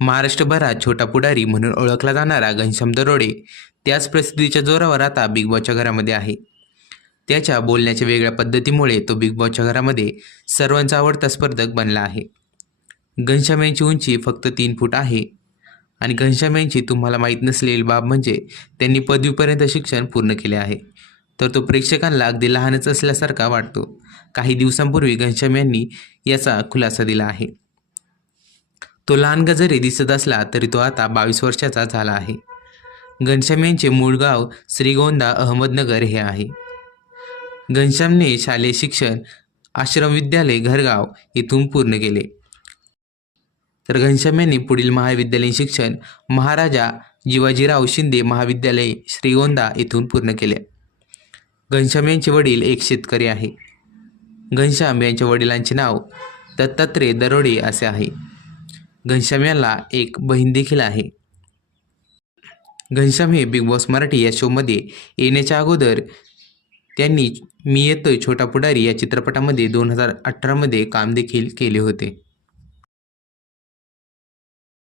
महाराष्ट्रभरात छोटा पुढारी म्हणून ओळखला जाणारा घनश्याम दरोडे त्याच प्रसिद्धीच्या जोरावर आता बिग बॉसच्या घरामध्ये आहे. त्याच्या बोलण्याच्या वेगळ्या पद्धतीमुळे तो बिग बॉसच्या घरामध्ये सर्वांचा आवडता स्पर्धक बनला आहे. घनश्याम यांची उंची फक्त 3 फूट आहे आणि घनश्याम यांची तुम्हाला माहीत नसलेली बाब म्हणजे त्यांनी पदवीपर्यंत शिक्षण पूर्ण केले आहे. तर तो प्रेक्षकांना अगदी लहानच असल्यासारखा वाटतो. काही दिवसांपूर्वी घनश्याम यांनी याचा खुलासा दिला आहे. तो लहानगा जरी दिसत असला तरी तो आता 22 वर्षाचा झाला आहे. घनश्याम यांचे मूळ गाव श्रीगोंदा अहमदनगर हे आहे. घनश्यामने शालेय शिक्षण आश्रम विद्यालय घरगाव येथून पूर्ण केले. तर घनश्याम यांनी पुढील महाविद्यालयीन शिक्षण महाराजा जिवाजीराव शिंदे महाविद्यालय श्रीगोंदा येथून पूर्ण केले. घनश्याम यांचे वडील एक शेतकरी आहे. घनश्याम यांच्या वडिलांचे नाव दत्तात्रय दरोडे असे आहे. घनश्याम यांना एक बहीण देखील आहे. घनश्याम हे बिग बॉस मराठी या शोमध्ये येण्याच्या अगोदर त्यांनी मी येतोय छोटा पुढारी या चित्रपटामध्ये 2018 मध्ये काम देखील केले होते.